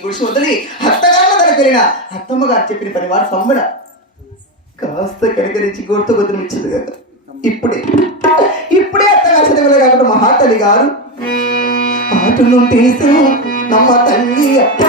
గుడిసి వదిలి అత్తగారు దగ్గరికి వెళ్ళిన అత్తమ్మ గారు చెప్పిన పని వాడు సమ్మడ కాస్త కనికరించి గోడుతో గొద్దును ఇచ్చింది కదా. ఇప్పుడే. ఇప్పుడే అత్తగారు చదివలే కాకుండా మహాతల్లి గారు ఆటను తీసు నమ్మ తల్లి అత్త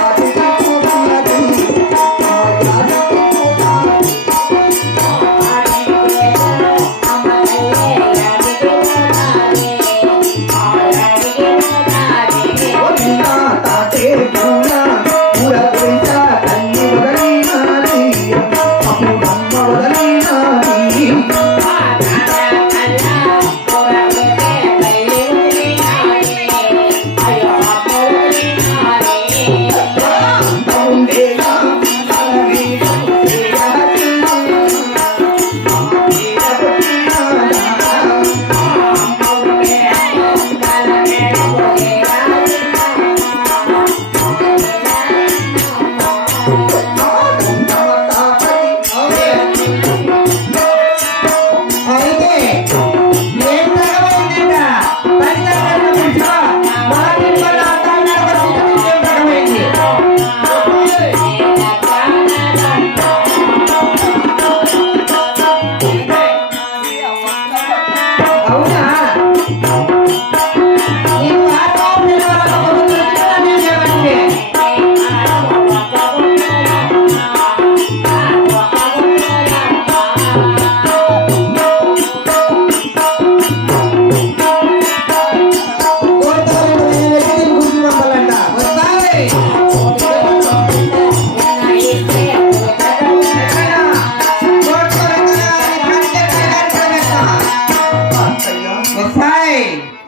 అవునా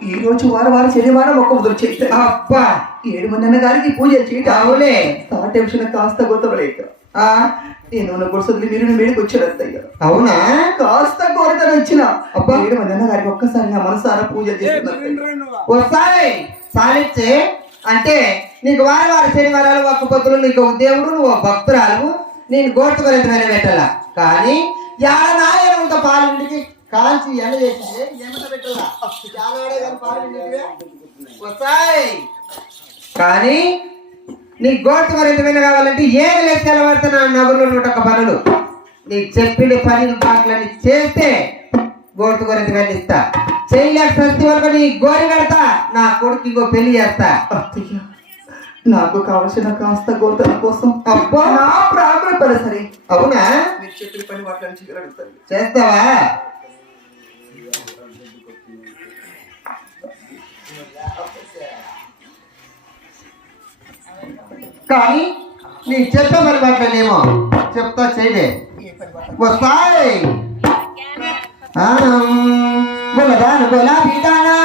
ఈ రోజు వారం వారం శనివారం ఒక్క ముద్ర చేస్తే. అబ్బా! ఏడు మంది గారికి పూజలు చేయటం అవులే. ఆ టెన్షన్ కాస్త గొంతవలేక ఆ, నేను నా గుడిసెలు మీరు మీడికి వచ్చారు అత్తయ్య అవునా? కాస్త కోరికలు వచ్చిన. అబ్బా. ఏడు మంది అన్న గారికి ఒక్కసారి నా మనసారా పూజలు చేస్తున్నారు. వస్తాయి సాలిచ్చే అంటే నీకు వారం వారం శనివారాలు ఒక్క పొద్దులు నీకు ఒక దేవుడు నువ్వు ఒక భక్తురాలు. నేను గోటు కొరింతమైన పెట్టాల కానీ యాడ నాయన ఉంట పాలింటికి కాల్చి ఎండ చేసింది ఎండ పెట్టాలా. చాలాడే కానీ పాలింటివే వస్తాయి. కానీ నీ గోటు కొరింతమైన కావాలంటే ఏది లేదు నా నగరులో నూట ఒక్క పనులు. నీకు చెప్పిన పని పాటలన్నీ చేస్తే గోటు కొరింతమైన ఇస్తా? చేయలేక సస్తి వరకు నీ గోరి కడతా. నా కొడుకు ఇంకో పెళ్ళి చేస్తా. నాకు కావలసిన కాస్త గోతల కోసం అబ్బా! నా ప్రాణుల పని సరే అవునా? మీరు చెప్పిన పని చేయగలుగుతారు చేస్తావా? కానీ నీ చెత్త మరి మాట్లాడేమో చెప్తా చేయలే. వస్తాయి. గులాబీ దానా